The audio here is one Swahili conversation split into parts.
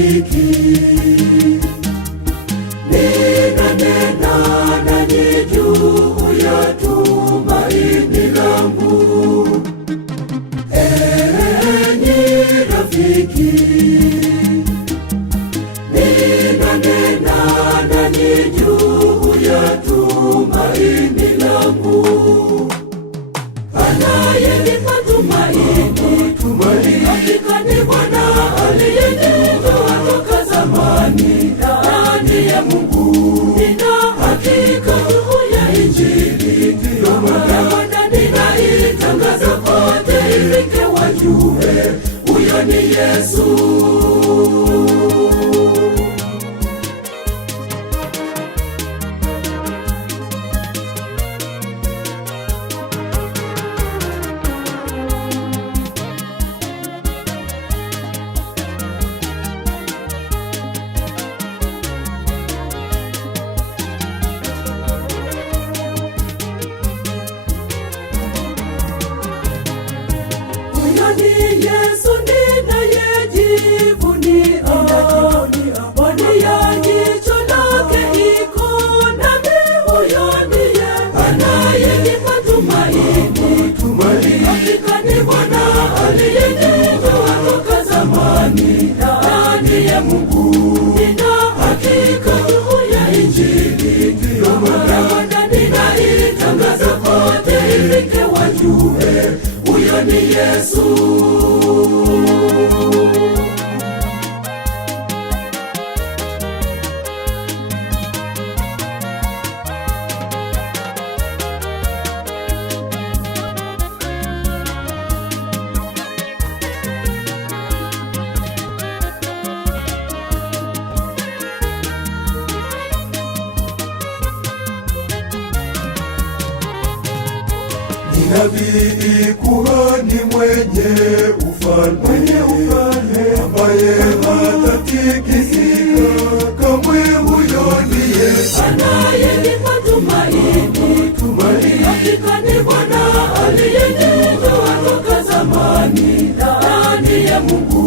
rafiki, ninanena nanyi juu ya tumaini langu. Enyi rafiki, ninanena nanyi juu ya tumaini langu. Anayenipa tumaini, hakika ni Bwana aliyenitoa toka zamani ndani ya Mungu. Nina hakika juu ya Injili, ndiyo maana ninaitangaza kote, ifike wajue huyo ni Yesu. Ni Yesu ninayejivunia, pwani ya jicho lake iko nami. Huyo ndiye anayenipa tumaini, hakika ni Bwana aliyenitoa toka zamani ndani ya Mungu. Nina hakika juu ya Injili, ndiyo maana ninaitangaza kote, ifike wajue huyo ni Yesu. Nabii kuhani mwenye ufalme, ambaye hatatikisika kamwe. Huyo ndiye anayenipa tumaini, hakika ni Bwana aliyenitoa toka zamani ndani ya Mungu.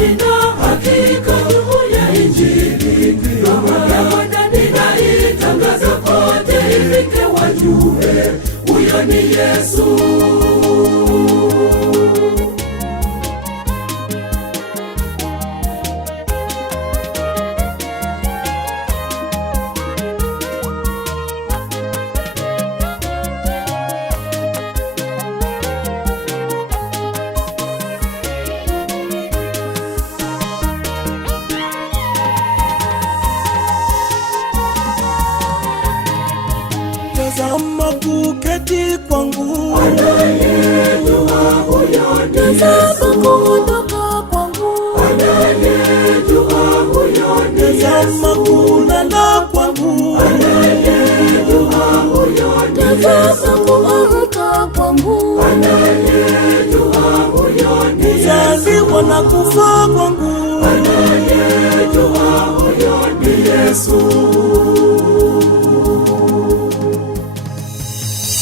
Nina hakika juu ya Injili, ndiyo maana ninaitangaza kote, ifike wajue huyo ni Yesu. Tazama kuketi kwangu, anayejua huyo ni Yesu. kuondoka kwangu, anayejua huyo ni Yesu. tazama kulala kwangu, anayejua huyo ni Yesu. kuamka kwangu, anayejua huyo ni Yesu. kuzaliwa na kufa kwangu, anayejua huyo ni Yesu.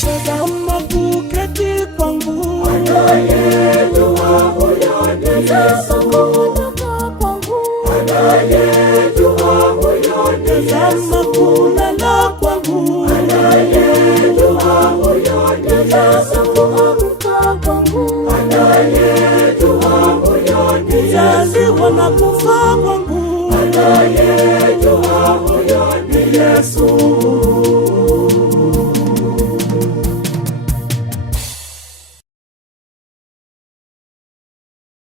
tazama kuketi kwangu, anayejua huyo ni Yesu. kuondoka kwangu, anayejua huyo ni Yesu. tazama kulala kwangu, anayejua huyo ni Yesu. kuamka kwangu, anayejua huyo ni Yesu. kuzaliwa na kufa kwangu, anayejua huyo ni Yesu.